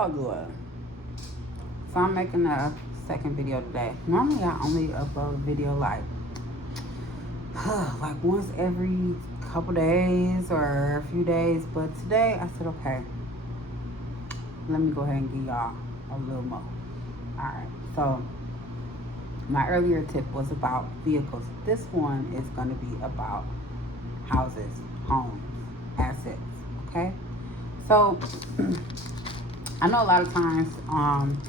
y'all doing? So I'm making a second video today. Normally I only upload a video like once every couple days or a few days, but today I said, okay, let me go ahead and give y'all a little more. Alright, so my earlier tip was about vehicles. This one is going to be about houses, homes, assets. Okay, so I know a lot of times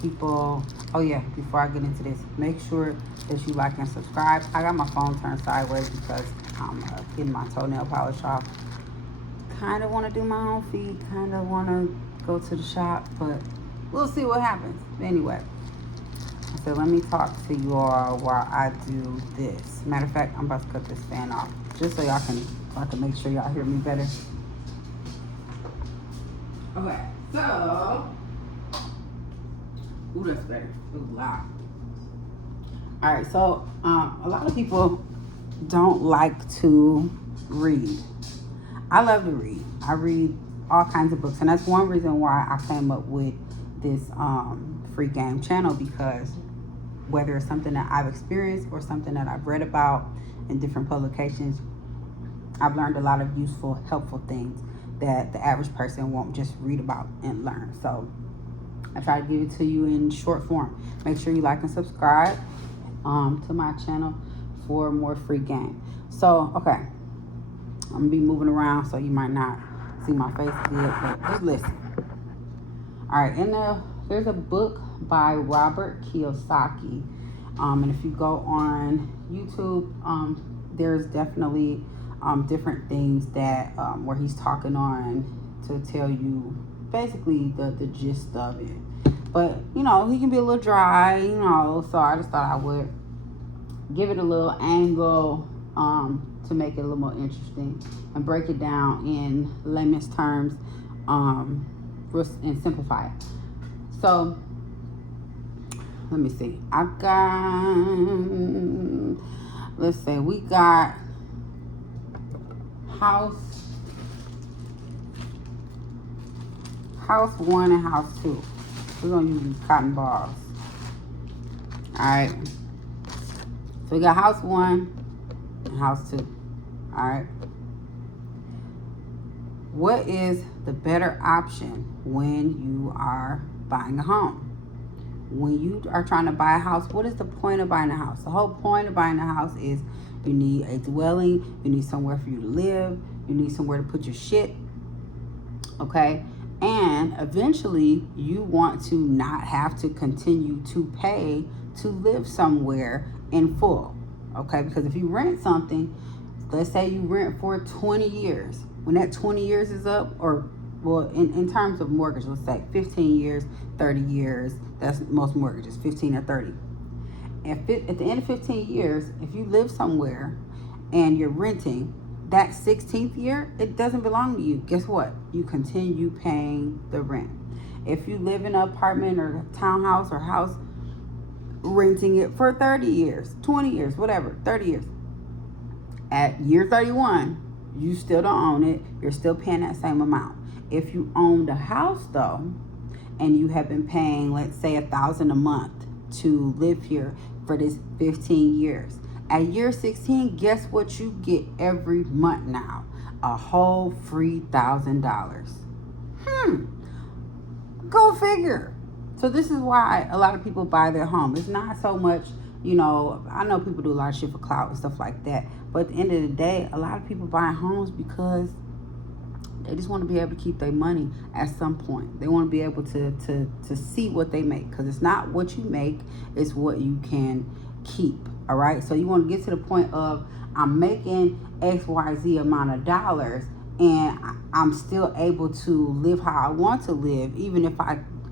people, oh yeah, before I get into this, make sure that you like and subscribe. I got my phone turned sideways because I'm getting my toenail polish off. Kind of want to do my own feet, kind of want to go to the shop, but we'll see what happens. Anyway, so let me talk to you all while I do this. Matter of fact, I'm about to cut this fan off just so y'all can make sure y'all hear me better. Okay, so, ooh, that's better. It was loud. All right, so a lot of people don't like to read. I love to read. I read all kinds of books, and that's one reason why I came up with this free game channel, because whether it's something that I've experienced or something that I've read about in different publications, I've learned a lot of useful, helpful things that the average person won't just read about and learn. So I try to give it to you in short form. Make sure you like and subscribe to my channel for more free game. So, okay, I'm gonna be moving around, so you might not see my face good, but just listen. All right, there's a book by Robert Kiyosaki, and if you go on YouTube, there's definitely different things that where he's talking on to tell you basically the gist of it. But you know, he can be a little dry, you know, so I just thought I would give it a little angle to make it a little more interesting and break it down in layman's terms and simplify it. So let me see. Let's say we got house 1 and house 2. We're gonna use these cotton balls. All right. So we got house 1 and house 2. All right. What is the better option when you are buying a home? When you are trying to buy a house, what is the point of buying a house? The whole point of buying a house is you need a dwelling, you need somewhere for you to live, you need somewhere to put your shit, okay? And eventually you want to not have to continue to pay to live somewhere in full, okay? Because if you rent something, let's say you rent for 20 years. When that 20 years is up, or well, in terms of mortgage, let's say 15 years, 30 years, that's most mortgages, 15 or 30. At the end of 15 years, if you live somewhere and you're renting, that 16th year, it doesn't belong to you. Guess what? You continue paying the rent. If you live in an apartment or townhouse or house, renting it for 30 years, 20 years, whatever, 30 years. At year 31, you still don't own it. You're still paying that same amount. If you owned a house though, and you have been paying, let's say $1,000 a month to live here for this 15 years, at year 16, guess what you get every month now? A whole free $1,000. Go figure. So this is why a lot of people buy their home. It's not so much, you know, I know people do a lot of shit for clout and stuff like that, but at the end of the day, a lot of people buy homes because they just want to be able to keep their money at some point. They want to be able to see what they make, because it's not what you make, it's what you can keep. All right, so you want to get to the point of, I'm making XYZ amount of dollars and I'm still able to live how I want to live, even if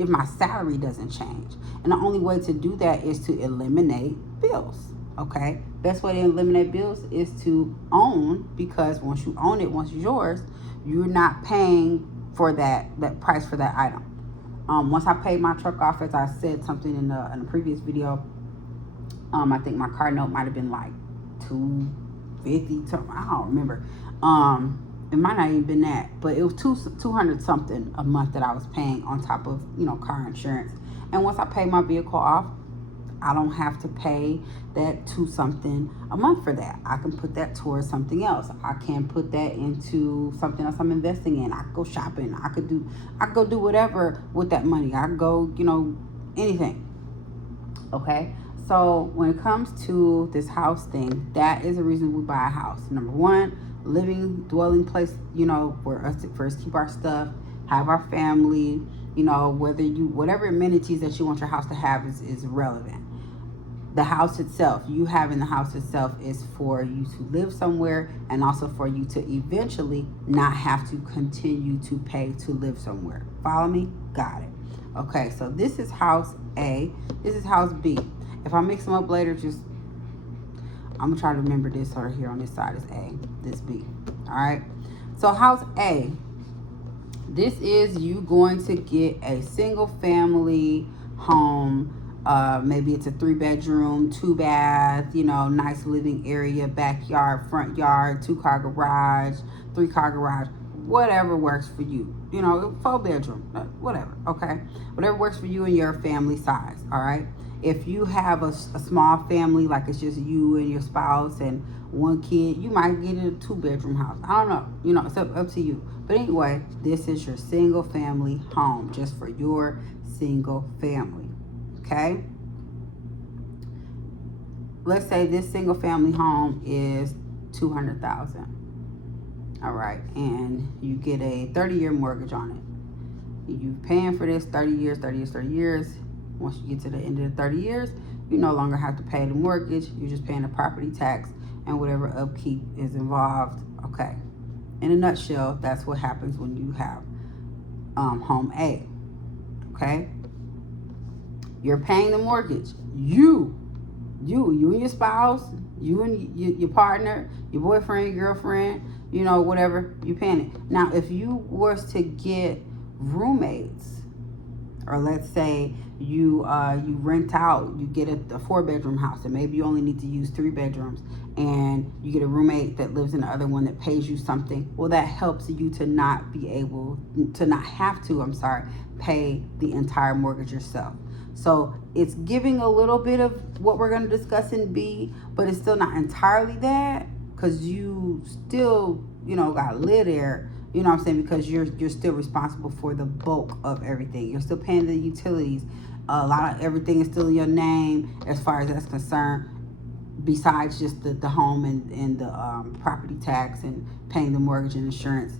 my salary doesn't change. And the only way to do that is to eliminate bills. Okay, best way to eliminate bills is to own, because once you own it, once it's yours, you're not paying for that price for that item. Once I paid my truck off, as I said something in the previous video, I think my car note might have been like $250, I don't remember. It might not even been that, but it was 200 something a month that I was paying on top of, car insurance. And once I pay my vehicle off, I don't have to pay that 2 something a month for that. I can put that towards something else. I can put that into something else I'm investing in. I could go shopping. I could go do whatever with that money. I could go, anything. Okay. So when it comes to this house thing, that is the reason we buy a house. Number one, living, dwelling place, for us to first keep our stuff, have our family, whatever amenities that you want your house to have is relevant. The house itself, you having the house itself, is for you to live somewhere, and also for you to eventually not have to continue to pay to live somewhere. Follow me? Got it. Okay, so this is house A. This is house B. If I mix them up later, I'm gonna try to remember this right here on this side is A, this B. All right. So house A, this is you going to get a single family home. Maybe it's a 3-bedroom, 2-bath, nice living area, backyard, front yard, 2-car garage, 3-car garage, whatever works for you. 4-bedroom, whatever. Okay, whatever works for you and your family size. All right. If you have a small family, like it's just you and your spouse and one kid, you might get a 2-bedroom house. I don't know. It's up to you. But anyway, this is your single family home, just for your single family. Okay. Let's say this single family home is $200,000. All right, and you get a 30-year mortgage on it. You're paying for this 30 years. Once you get to the end of the 30 years, you no longer have to pay the mortgage. You're just paying the property tax and whatever upkeep is involved. Okay. In a nutshell, that's what happens when you have home A. Okay. You're paying the mortgage. You and your spouse, you and your partner, your boyfriend, your girlfriend, whatever, you're paying it. Now, if you was to get roommates, or let's say you rent out, you get a 4-bedroom house, and maybe you only need to use 3 bedrooms, and you get a roommate that lives in the other one that pays you something. Well, that helps you to not have to pay the entire mortgage yourself. So it's giving a little bit of what we're going to discuss in B, but it's still not entirely that, because you still, got to live there. You know what I'm saying? Because you're still responsible for the bulk of everything. You're still paying the utilities. A lot of everything is still in your name as far as that's concerned, besides just the home and the property tax and paying the mortgage and insurance.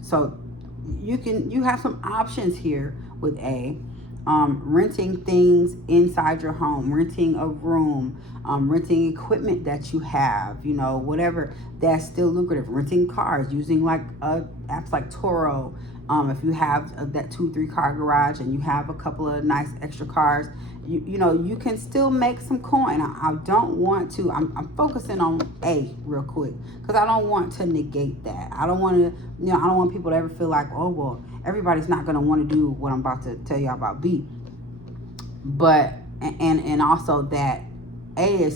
So you have some options here with A. Renting things inside your home, renting a room, renting equipment that you have, whatever, that's still lucrative. Renting cars, using apps like Toro. If you have that 2-3 car garage and you have a couple of nice extra cars, you can still make some coin. I don't want to, I'm focusing on A real quick, because I don't want to negate that. I don't want to, I don't want people to ever feel like, oh, well, everybody's not going to want to do what I'm about to tell y'all about B. But, and also that A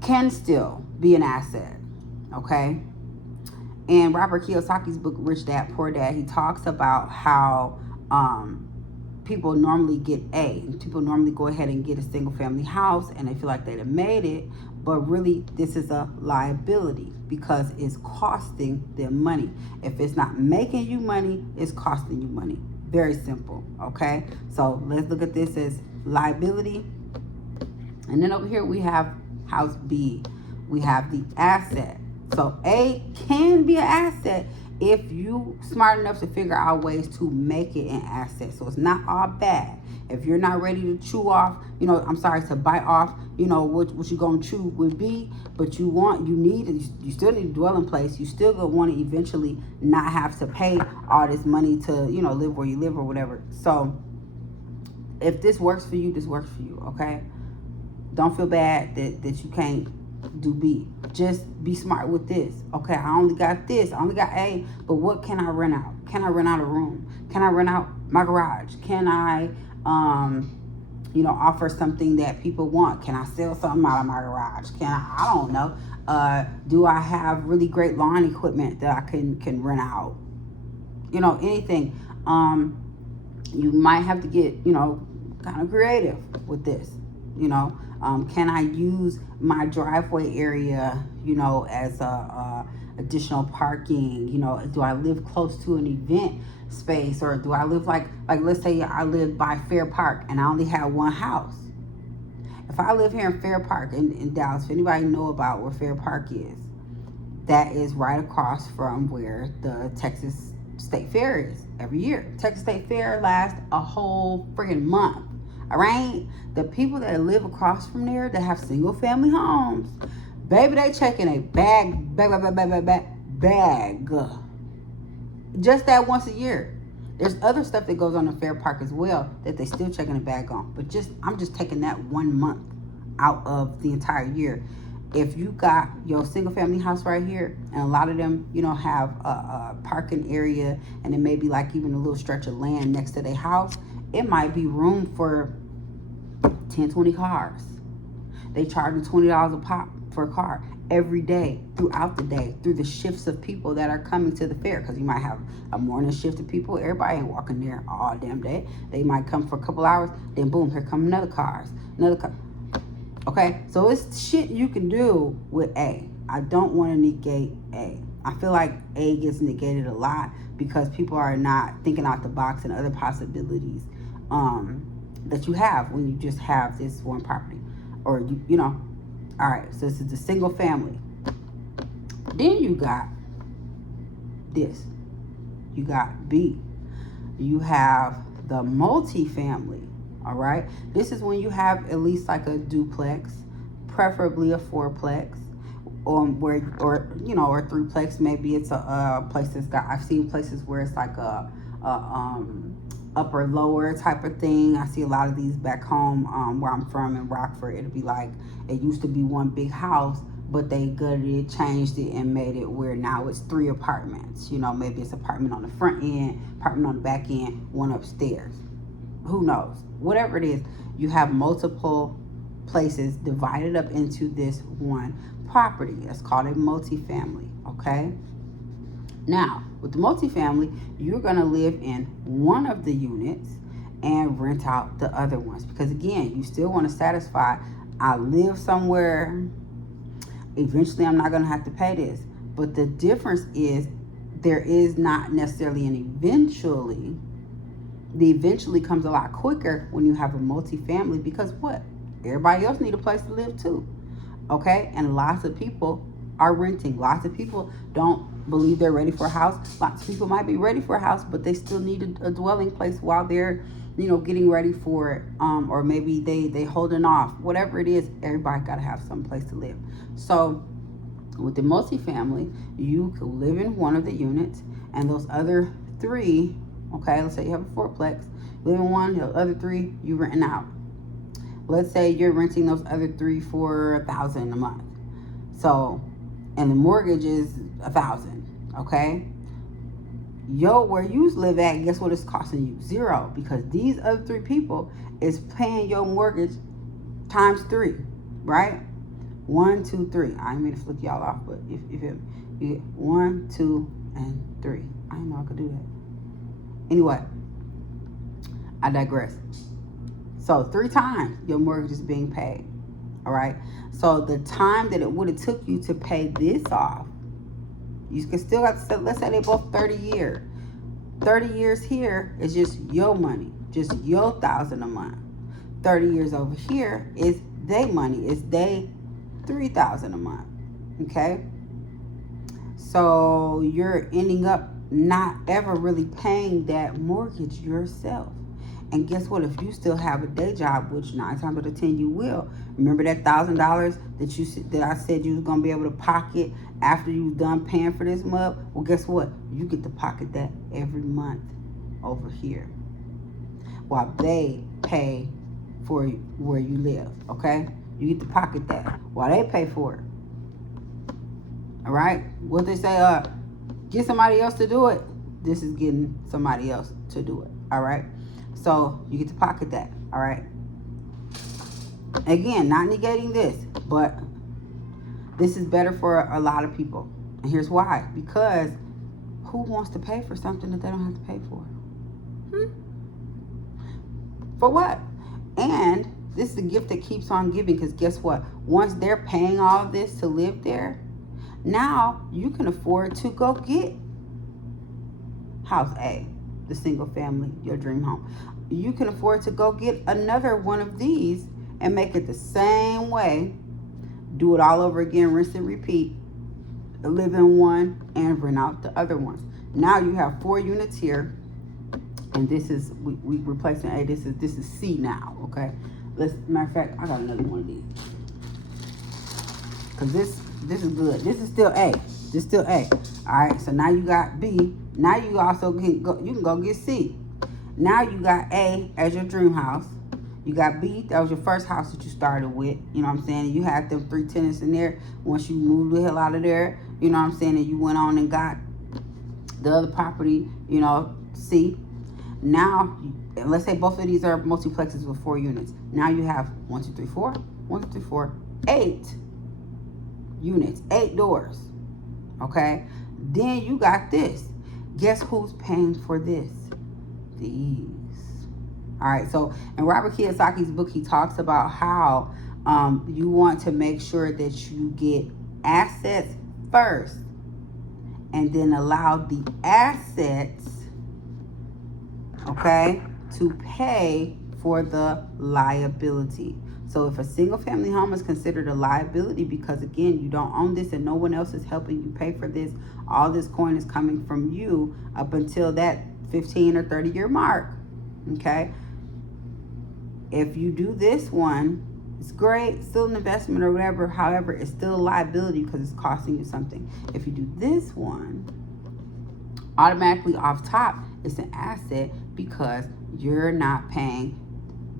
can still be an asset. Okay. And Robert Kiyosaki's book, Rich Dad, Poor Dad, he talks about how, people normally get A. People normally go ahead and get a single family house and they feel like they've made it, but really this is a liability because it's costing them money. If it's not making you money, it's costing you money. Very simple, okay? So let's look at this as liability. And then over here we have house B. We have the asset. So A can be an asset if you smart enough to figure out ways to make it an asset. So it's not all bad. If you're not ready to to bite off, what you're going to chew would be, but you still need a dwelling place. You still going to want to eventually not have to pay all this money to, live where you live or whatever. So if this works for you, this works for you, okay? Don't feel bad that you can't do B. Just be smart with this. Okay, I only got this. I only got A, but what can I rent out? Can I rent out a room? Can I rent out my garage? Can I offer something that people want? Can I sell something out of my garage? I don't know. Do I have really great lawn equipment that I can rent out? Anything. You might have to get, kind of creative with this. Can I use my driveway area, as a additional parking? Do I live close to an event space, or do I live like let's say I live by Fair Park and I only have one house? If I live here in Fair Park in Dallas, if anybody know about where Fair Park is, that is right across from where the Texas State Fair is every year. Texas State Fair lasts a whole friggin' month. All right? The people that live across from there that have single family homes, baby, they checking a bag. Just that once a year. There's other stuff that goes on in Fair Park as well that they still checking a bag on. But I'm just taking that 1 month out of the entire year. If you got your single family house right here, and a lot of them, have a parking area, and it may be like even a little stretch of land next to their house, it might be room for 10, 20 cars. They charge you $20 a pop for a car every day, throughout the day, through the shifts of people that are coming to the fair. Because you might have a morning shift of people. Everybody ain't walking there all damn day. They might come for a couple hours, then boom, here come another car. Okay, so it's shit you can do with A. I don't want to negate A. I feel like A gets negated a lot because people are not thinking out the box and other possibilities that you have when you just have this one property. Or, all right, so this is the single family. Then you got this. You got B. You have the multifamily. All right, this is when you have at least like a duplex, preferably a fourplex, or threeplex. Maybe it's a place that's got. I've seen places where it's like a upper lower type of thing. I see a lot of these back home where I'm from in Rockford. It'll be like it used to be one big house, but they gutted it, changed it, and made it where now it's 3 apartments. Maybe it's apartment on the front end, apartment on the back end, one upstairs. Who knows? Whatever it is, you have multiple places divided up into this one property. That's called a multifamily, okay? Now, with the multifamily, you're going to live in one of the units and rent out the other ones. Because again, you still want to satisfy, I live somewhere, eventually I'm not going to have to pay this. But the difference is there is not necessarily an eventually. The eventually comes a lot quicker when you have a multifamily, because what? Everybody else need a place to live too. Okay? And lots of people are renting. Lots of people don't believe they're ready for a house. Lots of people might be ready for a house, but they still need a dwelling place while they're, getting ready for it. Or maybe they holding off. Whatever it is, everybody got to have some place to live. So with the multifamily, you could live in one of the units, and those other 3, okay, let's say you have a fourplex, live in one, the other 3 you renting out. Let's say you're renting those other 3 for $1,000 a month. So, and the mortgage is $1,000, okay? Where you live at, guess what it's costing you? 0, because these other 3 people is paying your mortgage times 3, right? 1, 2, 3. I didn't mean to flick y'all off, but if you get 1, 2, and 3. I didn't know I could do that. Anyway, I digress. So 3 times your mortgage is being paid. All right. So the time that it would have took you to pay this off, you can still have to, let's say they both 30 years. 30 years here is just your money, just your $1,000 a month. 30 years over here is their money, is they $3,000 a month. Okay. So you're ending up not ever really paying that mortgage yourself. And guess what? If you still have a day job, which 9 times out of 10 you will, remember that $1,000 that I said you was gonna be able to pocket after you've done paying for this month? Well, guess what? You get to pocket that every month over here, while they pay for where you live. Okay, you get to pocket that while they pay for it. All right. What they say? Get somebody else to do it. This is getting somebody else to do it. All right. So you get to pocket that. All right. Again, not negating this, but this is better for a lot of people. And here's why. Because who wants to pay for something that they don't have to pay for? For what? And this is a gift that keeps on giving, because guess what? Once they're paying all of this to live there, now you can afford to go get house A, the single family, your dream home. You can afford to go get another one of these and make it the same way. Do it all over again, rinse and repeat. Live in one and rent out the other ones. Now you have 4 units here, and this is we replacing A. This is C now. Okay. Matter of fact, I got another one of these, because this is good. This is still A. This is still A. All right. So now you got B. Now you also can go. You can go get C. Now you got A as your dream house. You got B, that was your first house that you started with. You know what I'm saying? You had them 3 tenants in there. Once you moved the hell out of there, you know what I'm saying? And you went on and got the other property, you know, C. Now, let's say both of these are multiplexes with 4 units. Now you have 1, 2, 3, 4, 1, 2, 3, 4, 8 units, 8 doors. Okay? Then you got this. Guess who's paying for this? These. All right, so in Robert Kiyosaki's book, he talks about how you want to make sure that you get assets first, and then allow the assets, okay, to pay for the liability. So if a single family home is considered a liability because, again, you don't own this and no one else is helping you pay for this, all this coin is coming from you up until that 15 or 30 year mark, okay? If you do this one, it's great, still an investment or whatever. However, it's still a liability because it's costing you something. If you do this one, automatically off top, it's an asset because you're not paying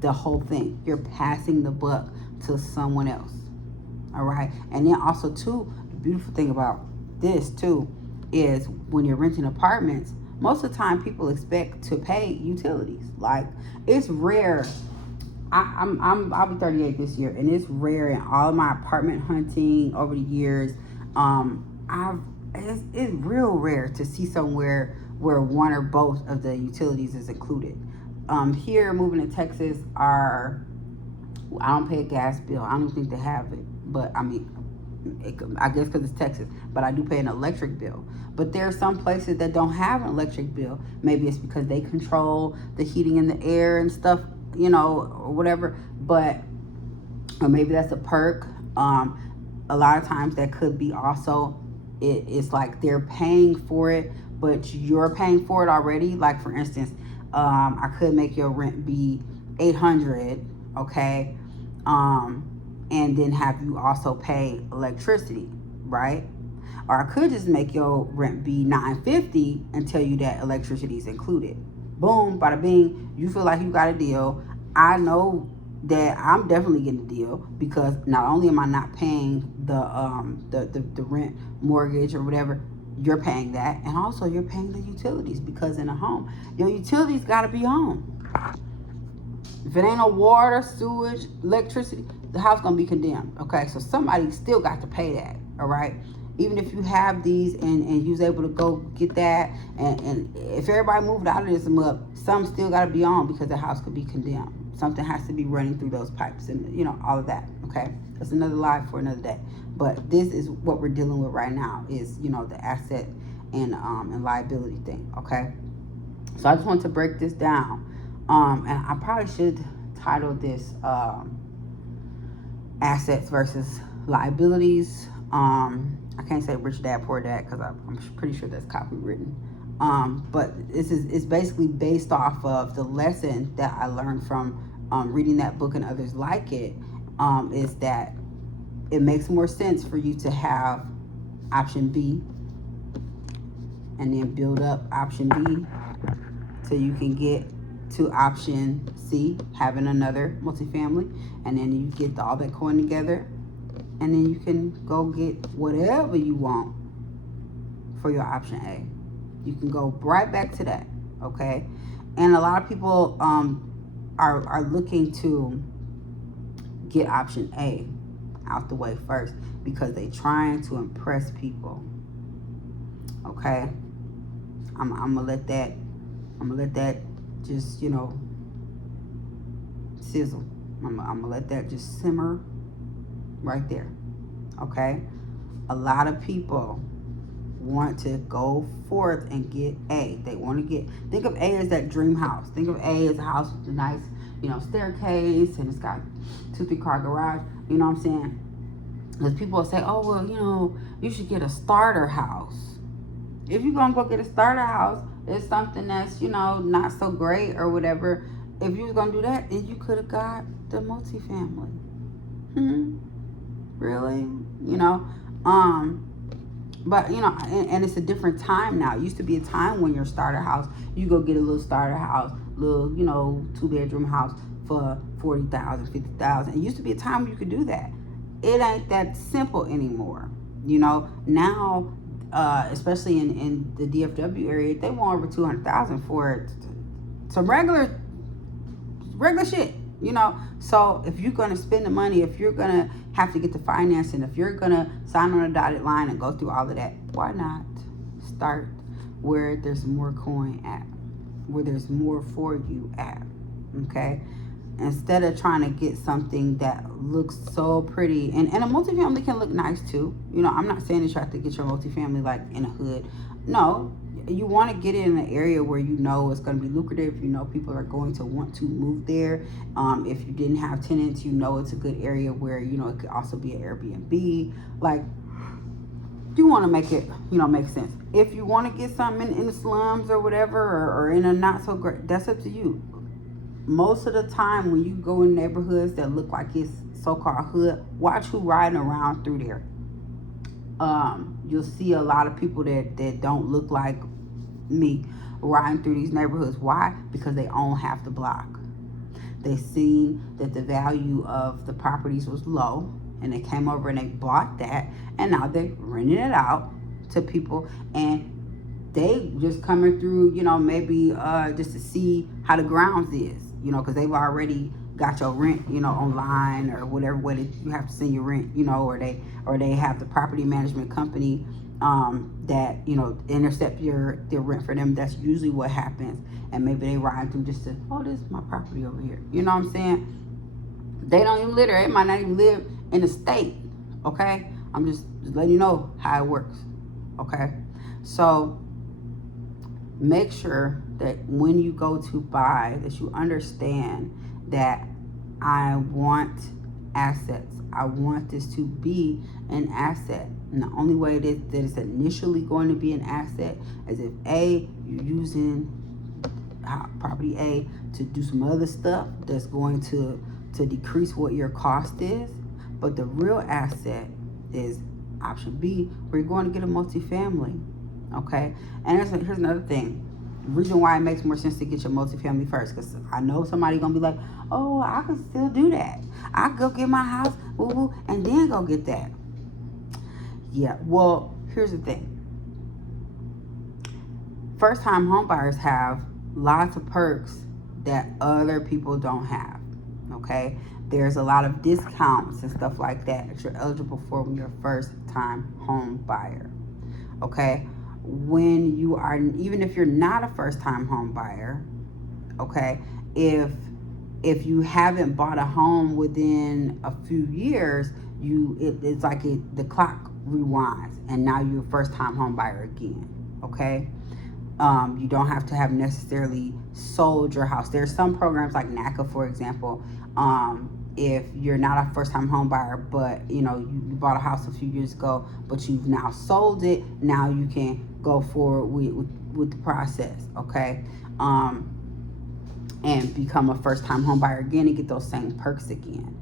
the whole thing. You're passing the buck to someone else. All right. And then also too, the beautiful thing about this too is when you're renting apartments, most of the time people expect to pay utilities. Like, it's rare. I'll be 38 this year, and it's rare in all of my apartment hunting over the years. It's real rare to see somewhere where one or both of the utilities is included. Here, moving to Texas, I don't pay a gas bill. I don't think they have it, but I mean, I guess because it's Texas, but I do pay an electric bill. But there are some places that don't have an electric bill. Maybe it's because they control the heating and the air and stuff, you know, or whatever. But or maybe that's a perk. A lot of times that could be also, it's like they're paying for it, but you're paying for it already. Like, for instance, I could make your rent be $800, okay, and then have you also pay electricity, right? Or I could just make your rent be $950 and tell you that electricity is included. Boom, bada bing, you feel like you got a deal. I know that I'm definitely getting a deal, because not only am I not paying the rent, mortgage, or whatever, you're paying that, and also you're paying the utilities, because in a home, your utilities got to be on. If it ain't no water, sewage, electricity, the house gonna be condemned. Okay, so somebody still got to pay that. All right, even if you have these and you was able to go get that, and if everybody moved out of this mug, some still got to be on, because the house could be condemned. Something has to be running through those pipes, and you know, all of that. Okay, that's another live for another day. But this is what we're dealing with right now, is, you know, the asset and liability thing. Okay, so I just want to break this down, and I probably should title this assets versus liabilities. I can't say Rich Dad Poor Dad, because I'm pretty sure that's copywritten. But it's basically based off of the lesson that I learned from reading that book and others like it, is that it makes more sense for you to have option B and then build up option B so you can get to option C, having another multifamily, and then you get all that coin together, and then you can go get whatever you want for your option A. You can go right back to that, okay? And a lot of people are looking to get option A out the way first, because they trying to impress people. Okay, I'm gonna let that just, you know, sizzle. I'm gonna let that just simmer right there. Okay, a lot of people want to go forth and get A. They want to get, think of A as that dream house. Think of A as a house with a nice, you know, staircase, and it's got 2-3 car garage. You know what I'm saying? Because people will say, oh, well, you know, you should get a starter house. If you're going to go get a starter house, it's something that's, you know, not so great or whatever. If you was going to do that, then you could have got the multifamily. Really? You know? But, you know, and it's a different time now. It used to be a time when your starter house, you go get a little starter house, little, you know, 2-bedroom house for $40,000, $50,000. It used to be a time when you could do that. It ain't that simple anymore. You know, now, especially in the DFW area, they want over $200,000 for some regular shit. You know, so if you're going to spend the money, if you're going to have to get the financing, if you're going to sign on a dotted line and go through all of that, why not start where there's more coin at, where there's more for you at, okay? Instead of trying to get something that looks so pretty, and a multifamily can look nice too. You know, I'm not saying that you have to get your multifamily like in a hood. No, you want to get it in an area where you know it's going to be lucrative. You know people are going to want to move there. If you didn't have tenants, you know it's a good area where, you know, it could also be an Airbnb. Like, you want to make it, you know, make sense. If you want to get something in the slums or whatever, or in a not so great, that's up to you. Most of the time when you go in neighborhoods that look like it's so-called hood, watch who riding around through there. You'll see a lot of people that don't look like me riding through these neighborhoods. Why? Because they own half the block. They seen that the value of the properties was low, and they came over and they bought that, and now they're renting it out to people, and they just coming through, you know, maybe just to see how the grounds is, you know, because they've already got your rent, you know, online or whatever way that you have to send your rent, you know, or they have the property management company that, you know, intercept your rent for them. That's usually what happens. And maybe they ride through just to, oh, this is my property over here. You know what I'm saying? They don't even live there. They might not even live in the state. Okay? I'm just letting you know how it works. Okay? So make sure that when you go to buy, that you understand that I want assets. I want this to be an asset. And the only way that it's initially going to be an asset is if A, you're using property A to do some other stuff that's going to decrease what your cost is. But the real asset is option B, where you're going to get a multifamily. Okay? And here's another thing. The reason why it makes more sense to get your multifamily first, because I know somebody gonna be like, oh, I can still do that. I can go get my house, and then go get that. Yeah, well, here's the thing. First-time homebuyers have lots of perks that other people don't have, okay? There's a lot of discounts and stuff like that you're eligible for when you're a first-time home buyer, okay? When you are, even if you're not a first-time home buyer, okay, if you haven't bought a home within a few years, it's like the clock rewinds, and now you're a first-time home buyer again. Okay, you don't have to have necessarily sold your house. There's some programs like NACA, for example. If you're not a first-time home buyer, but you know you bought a house a few years ago, but you've now sold it, now you can go forward with the process, okay? And become a first-time home buyer again and get those same perks again.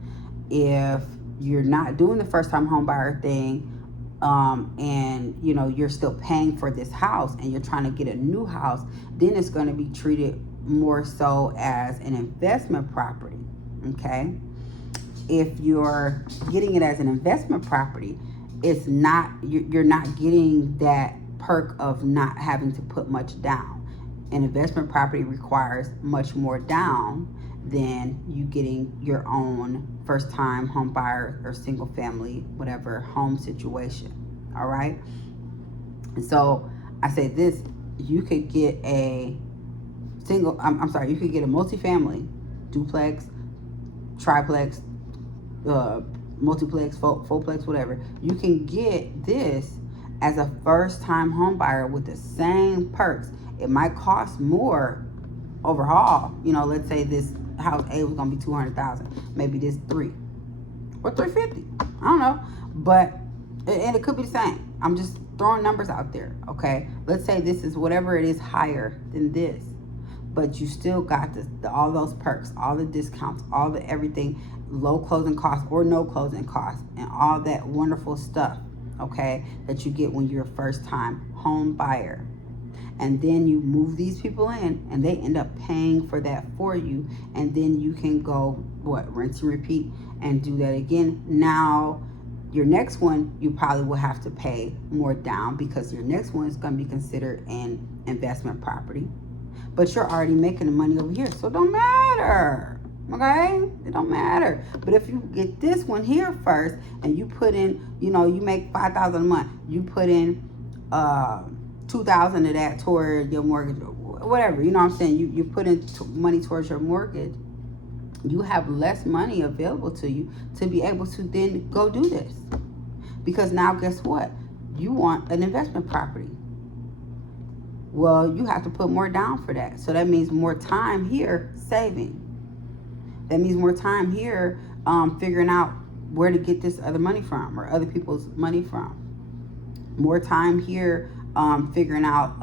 If you're not doing the first-time home buyer thing, and you know you're still paying for this house and you're trying to get a new house, then it's going to be treated more so as an investment property, okay? If you're getting it as an investment property, it's not, you're not getting that perk of not having to put much down. An investment property requires much more down, than you getting your own first time home buyer or single family, whatever home situation. All right. And so I say this, you could get a you could get a multifamily, duplex, triplex, multiplex, fourplex, whatever. You can get this as a first time home buyer with the same perks. It might cost more overall. You know, let's say this house A was gonna be 200,000, maybe this 3 or 350. I don't know, but and it could be the same. I'm just throwing numbers out there. Okay, let's say this is whatever it is higher than this, but you still got all those perks, all the discounts, all the everything, low closing costs or no closing costs, and all that wonderful stuff, okay, that you get when you're a first time home buyer. And then you move these people in and they end up paying for that for you. And then you can go, rinse and repeat and do that again. Now, your next one, you probably will have to pay more down because your next one is going to be considered an investment property. But you're already making the money over here, so it don't matter, okay? It don't matter. But if you get this one here first and you put in, you make $5,000 a month, you put in $2,000 of that toward your mortgage, or whatever, you know what I'm saying? You put in money towards your mortgage, you have less money available to you to be able to then go do this. Because now guess what? You want an investment property. Well, you have to put more down for that. So that means more time here saving. That means more time here figuring out where to get this other money from or other people's money from. More time here figuring out,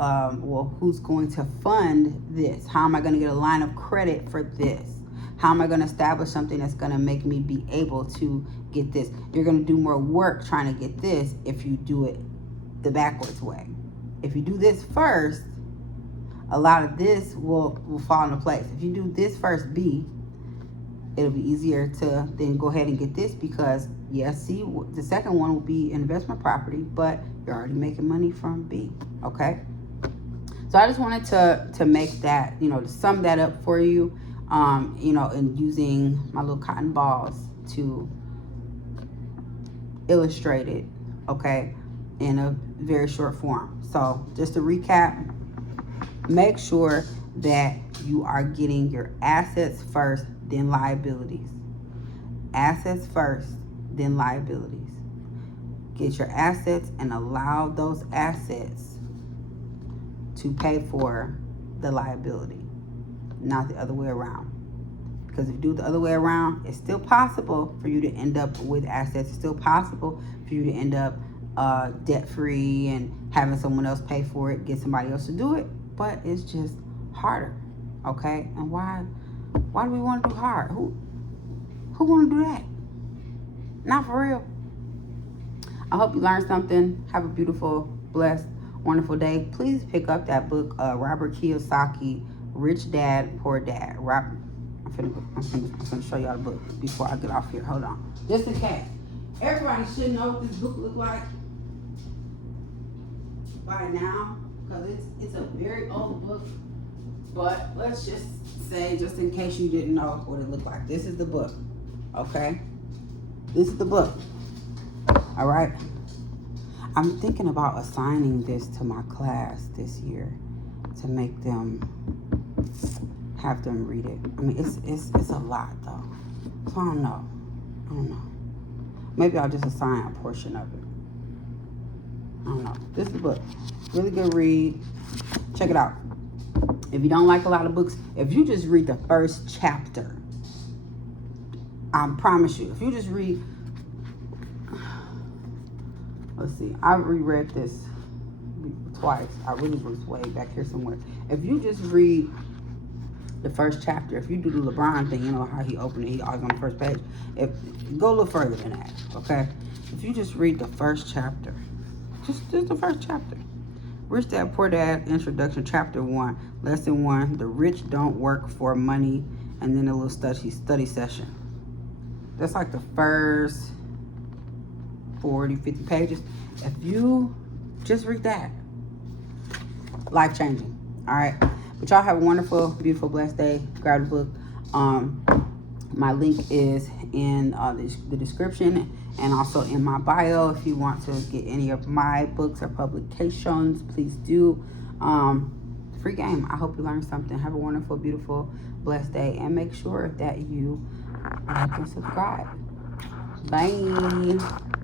who's going to fund this? How am I going to get a line of credit for this? How am I going to establish something that's going to make me be able to get this? You're going to do more work trying to get this if you do it the backwards way. If you do this first, a lot of this will fall into place. If you do this first, B, it'll be easier to then go ahead and get this because, yes, C, the second one will be investment property, but you're already making money from B, okay? So I just wanted to make that, to sum that up for you, and using my little cotton balls to illustrate it, okay, in a very short form. So just to recap, make sure that you are getting your assets first, then liabilities. Assets first, then liabilities. Get your assets and allow those assets to pay for the liability, not the other way around. Because if you do it the other way around, it's still possible for you to end up with assets. It's still possible for you to end up debt-free and having someone else pay for it, get somebody else to do it, but it's just harder, okay? And why do we want to do hard? Who want to do that? Not for real. I hope you learned something. Have a beautiful, blessed, wonderful day. Please pick up that book, Robert Kiyosaki, Rich Dad, Poor Dad. I'm finna show y'all the book before I get off here. Hold on. Just in case. Everybody should know what this book looks like by now, because it's a very old book. But let's just say, just in case you didn't know what it looked like, this is the book, okay? This is the book, all right? I'm thinking about assigning this to my class this year to make them, have them read it. I mean, it's a lot, though. So I don't know. Maybe I'll just assign a portion of it. I don't know. This is the book. Really good read. Check it out. If you don't like a lot of books, if you just read the first chapter, I promise you, if you just read, let's see, I reread this twice. I really was way back here somewhere. If you just read the first chapter, if you do the LeBron thing, you know how he opened it, he always on the first page. Go a little further than that, okay? If you just read the first chapter, just the first chapter. Rich Dad, Poor Dad, Introduction, Chapter 1, Lesson 1, The Rich Don't Work for Money, and then a little study session. That's like the first 40, 50 pages. If you just read that, life-changing, all right? But y'all have a wonderful, beautiful, blessed day. Grab the book. My link is in the description and also in my bio. If you want to get any of my books or publications, please do. Free game. I hope you learned something. Have a wonderful, beautiful, blessed day, and make sure that you like and subscribe. Bye.